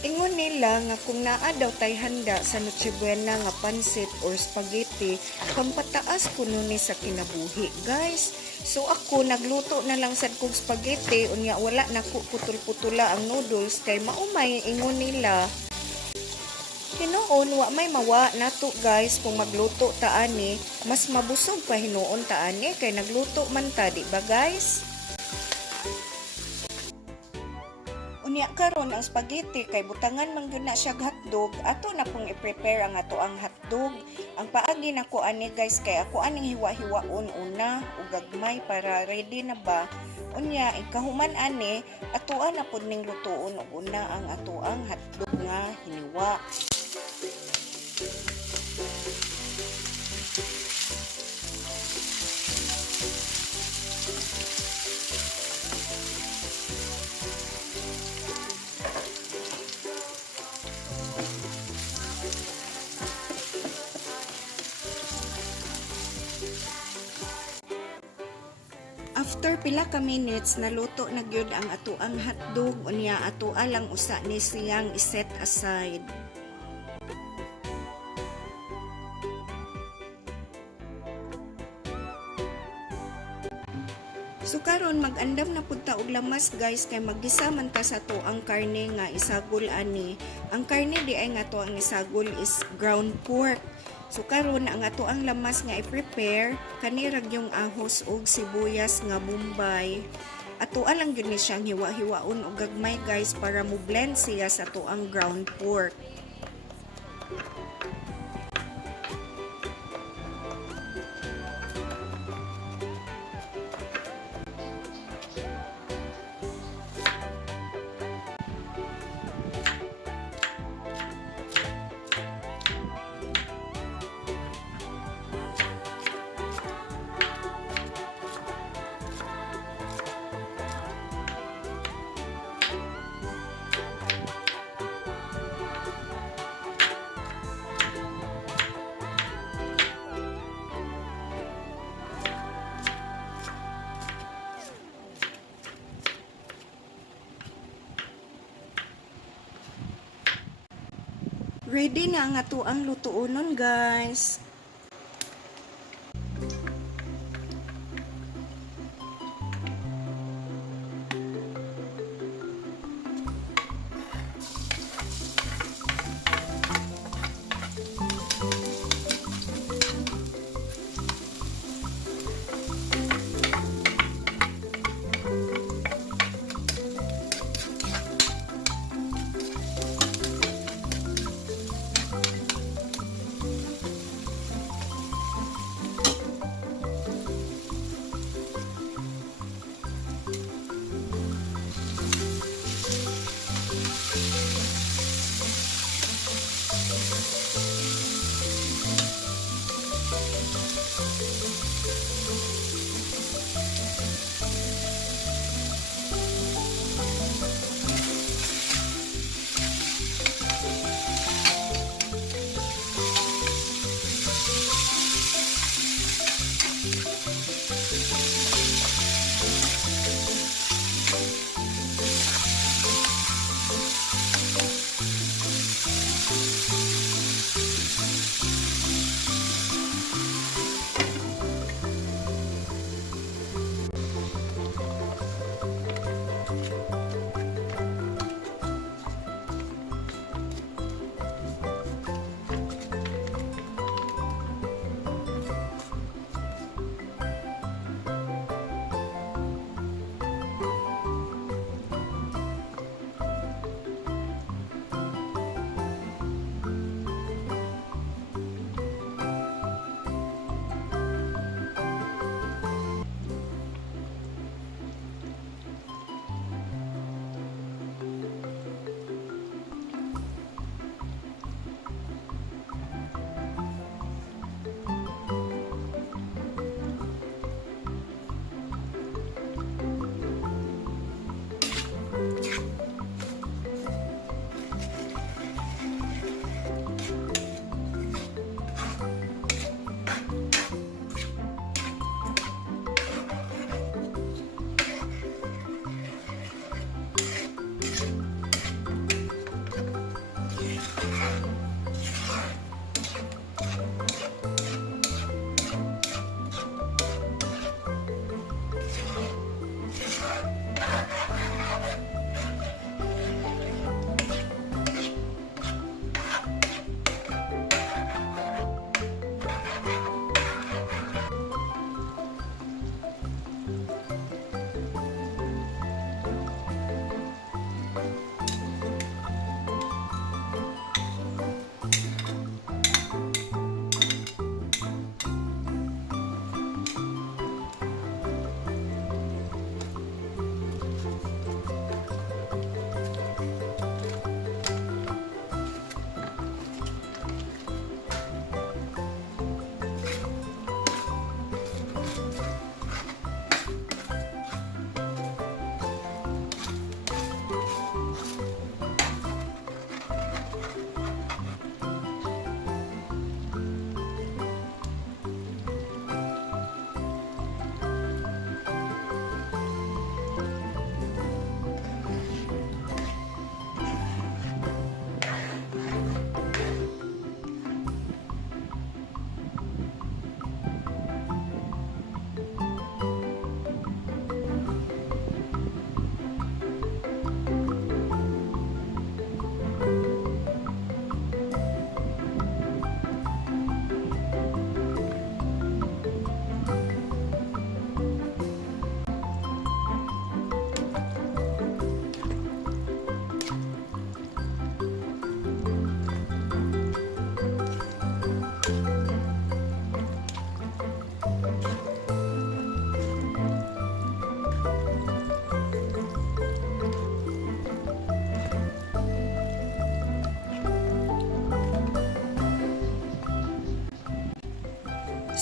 Ingon nila nga kung naa daw tay handa sa Noche Buena nga pansit or spaghetti, pampataas kuno ni sa kinabuhi, guys. So ako nagluto na lang sad kog spaghetti unya wala na ko putol-putula ang noodles kay maumay ingon nila. Hinuon wa may mawa nato guys kung magluto ta ani, mas mabusog pa hinuon ta ani kay nagluto man ta, di ba guys? Unya karon ang spaghetti kay butangan man gyud na siya hotdog, ato na pong i-prepare ang ato ang hotdog. Ang paagi nako ani guys kay ako aning hiwa-hiwaon una ug gagmay para ready na ba. Unya ikahuman ani atoan na pud ning lutoon ug una ang ato ang hotdog nga hiniwa. After pila ka minutes, naluto na gyud ang atoang hotdog unya atoa lang usa ni siyang iset aside. So karon mag-andam na pud ta og lamas guys kay maggisa man ta sa atoang karne nga isagol ani. Ang karne di ay nga to ang isagol is ground pork. So karon ang ato ang lamas nga i-prepare kani ra yung ahos ug sibuyas nga bombay. Ato lang gyud ni siyang hiwa-hiwaon og gagmay guys para mo blend siya sa ato ang ground pork. Ready na ang ato ang lutuonon guys.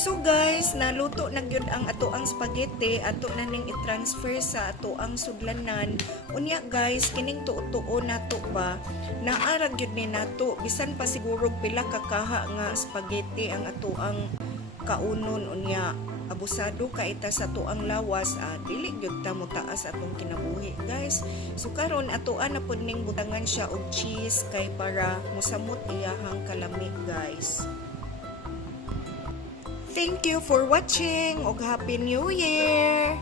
So guys, naluto na gyud ang ato ang spaghetti, ato na ning i-transfer sa ato ang sudlanan. Unya guys, kining tuo nato ba, naara gyud ni nato bisan pa siguro pila ka kaha nga spaghetti ang ato ang kaunon. Unya abusado ka ita sa ato ang lawas, dili gyud ta mo taas atong kinabuhi guys. So karon atoan na pud ning butangan siya og cheese kay para mosamot iyahang kalamig guys. Thank you for watching ug Happy New Year!